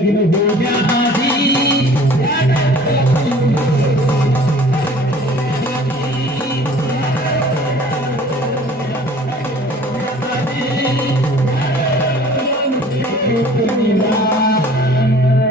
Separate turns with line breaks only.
دينه هوجا